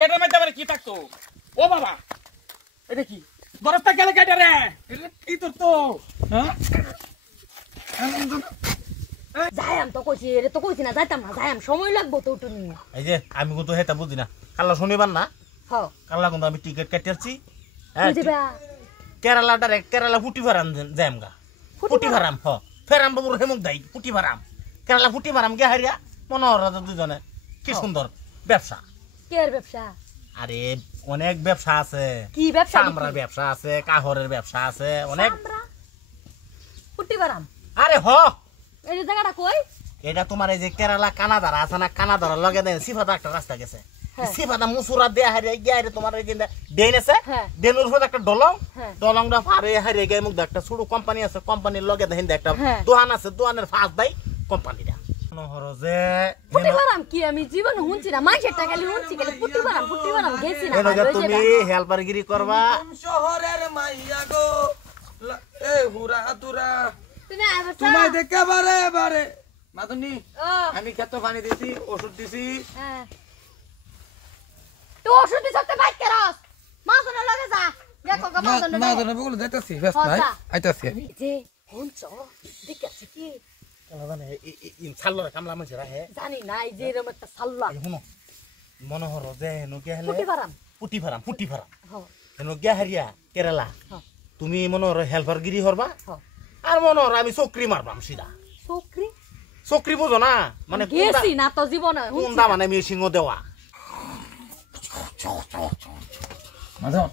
এটার মধ্যে আবার কি থাকতো? ও বাবা, এটা কি বরফটা গেলে কেটে রে? এটা কি তোর তো যাইম তো কইছি, এরে তো কইছি না যাইতাম না, যাইম সময় লাগবো তো ওটু নিয়ে। এই যে আমি কিন্তু হেটা বুঝি না, কাল্লা শনিবার না, হ্যাঁ কাল্লা কিন্তু আমি টিকিট কাটি আসছি বুঝিবা কেরালা ডাইরেক্ট কেরালা ফুটি ভারাম যাইম গা। ফুটি ভারাম ফেরাম বাবুর হেমুক দাই ফুটি ভারাম কেরালা ফুটি ভারাম গে হারিয়া মনোহর রাজা দুজনে কি সুন্দর ব্যবসা। কের ব্যবসা? আরে অনেক ব্যবসা আছে, কি ব্যবসা? চামড়ার ব্যবসা আছে, কাহরের ব্যবসা আছে অনেক। ফুটি বারাম? আরে এই জায়গাটা কই? এটা তোমার এই যে কেরালা কানাডার আছে না, কানাডার লগে দেন সিফাদা একটা রাস্তা গেছে, সিফাদা মুসুরা দিয়ে হারিয়ে গিয়ে হারিয়ে তোমার এই যে ডেন আছে, ডেনের উপর একটা ডলং, ডলংটা পারে হারিয়ে গিয়ে মুখ একটা ছোট কোম্পানি আছে, কোম্পানির লগে দেখেন একটা দোকান আছে, দোকানের ফাঁস দেয় কোম্পানিটা। ফুটি বারাম কি আমি জীবন শুনছি না, মাইশের টাকা শুনছি গেলে ফুটি বারাম গেছি না। তুমি হেল্পারগিরি করবা শহরের মাইয়া গো এ হুরা তুরা তুমি আইবা তোমায় দেখে বারে মাদুনি আমি কত পানি দিছি, ওষুধ দিছি। হ্যাঁ তো ওষুধ দিছতে বাইক করস মাছনা লাগে যা দেখো গো মাদুনি বলে যাইতাছি ব্যস্ত ভাই আইতাছি আমি। যে হনছ দেখছি কি সাল্লার কামলা মাঝে রাহে জানি না, এই যে এরকম একটা সাল্লা শুনো মনোহর যে হেনু গে হেলে ফুটি বারাম ফুটি ভারাম হেনু গে হারিয়া কেরালা তুমি মনোহর হেল্পারগিরি করবা আর মনোহর আমি চক্রি মারবাম সিধা। চক্রি বুঝো না মানে গেছি না তো জীবনে কোনটা মানে মেশিং দেওয়া। মাধব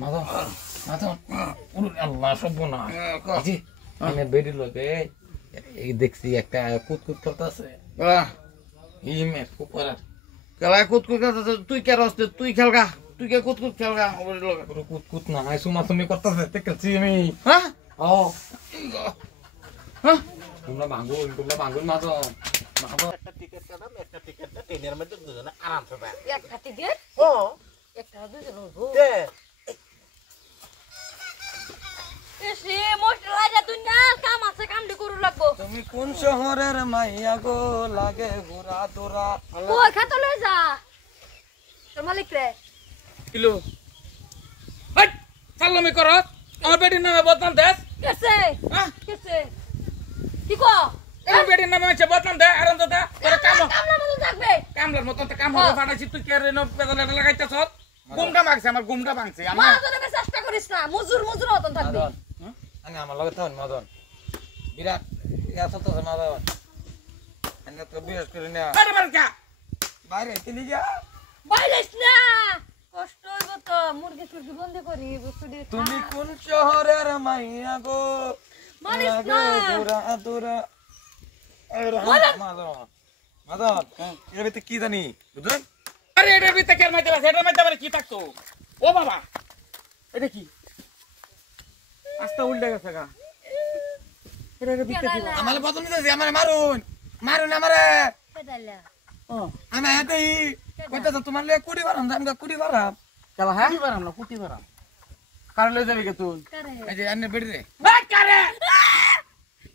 মাধব মাধব আল্লাহ সব না জি আমি বেরিয়ে লগে এই দেখছি একটা কুতকুত করতেছে ইমে কুপারা কেলা কুতকুত করতেছে। তুই কে রস্তে তুই খেলগা, তুই কে কুতকুত খেলগা ওরে লগে কুতকুত না আই সুমা তুমি করতেছে দেখছি আমি। হ্যাঁ ও হ্যাঁ তোমরা ভাঙ্গুন মাধব একটা টিকিট কাটাম, একটা টিকিটটা ট্রেনের মধ্যে দুজনে আরামসে যায়। একটা টিকেট ও একটা দুজন হবো তে এসে মোস্ট রাজা দুনিয়া কাম আছে, কামডি করু লাগবো। তুমি কোন শহরের মাইয়া গো লাগে হুরা তোরা কই খাতো লই যা তোর মালিক রে কিলো হট সালামি করস আমার বেটির নামে বদনাম দেস কেসে হ্যাঁ কেসে কি কো আমার বেটির নামে আছে বদনাম দে আরাম দে তোর কাম কামলা মতো থাকবে কামলার মতন তো কাম হবে ফাটাইছি তুই কে রেনো পেদালে লাগাইতেছ গুমটা মাগছে আমার গুমটা ভাঙছে আমার মা তোরে চেষ্টা করিস না, মুজুর মতন থাকবে। আমি আমার লগে থাকুন মদন বিরাট ইয়া সত মদন আমি তো বিরাট করি না আরে মারকা বাইরে চলি যা বাইরেস না কষ্ট হইব তো, মুরগি টুরগি বন্ধ করি বুঝলি। তুমি কোন শহরের মাইয়া গো মারিস না তোরা তোরা মদন মদন এর ভিতরে কি জানি বুঝলেন? আরে এটার ভিতরে কেন মাইতে আছে? এটার মধ্যে আবার কি থাকতো? ও বাবা, এটা কি আস্তা উল্টে গেছে গা। এটার ভিতরে কি? আমারে বদন দিতেছি, আমারে মারুন মারুন আমারে। কেদাইলা আমি হাতেই কইতাছ তোমার লয়ে কুড়ি বারাম জান গা, কুড়ি বারাম চলা। হ্যাঁ কুড়ি বারাম না কুটি বারাম কার লয়ে যাবি কে তুই? এই যে আন্নে বেড়ি রে বাট কারে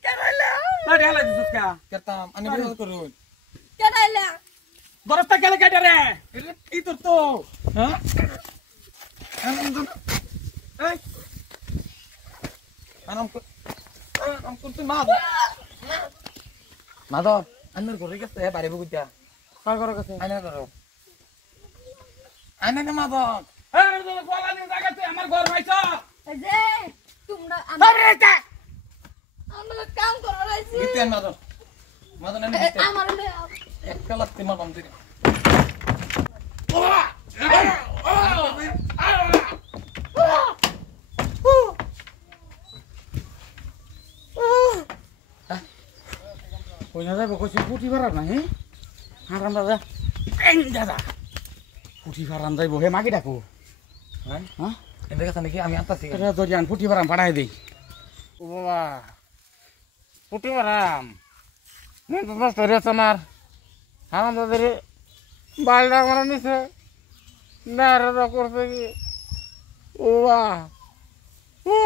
কারেলা বাট হেলা দিছস কা করতাম আন্নে বেড়ি করুন কেদাইলা বরফটা গেলে কেটে রে? এটা কি তোর তো হ্যাঁ এই আরাম করতে মাধব আন্নের ঘরে গেছে বাড়ি বগুইতা কার ঘরে গেছে? আইনার ঘরে আইনা না মাধব এই তো বলা নি জায়গাতে আমার ঘর পাইছ এই যে তোমরা আরে কা আমরা কাম করো রাইছি বিতেন মাধব মাধব না বিতেন আমার লয়ে এক কালাত তিমা বাম দিকে কই না যাবো কইছি পুটি ভাড়া না হ্যাঁ হারাম দাদা দাদা পুটি ভাড়াম যাইব হে মাগি ডাকো হ্যাঁ হ্যাঁ দেখেছ নাকি আমি আনতাছি এটা দরিয়ান পুটি ভাড়াম পাঠাই দেই। ও বাবা পুটি ভাড়াম নে তো বাস ধরে আছে আমার হারাম দাদা রে বালডা মারা নিছে না রে করছে কি ও বাবা ও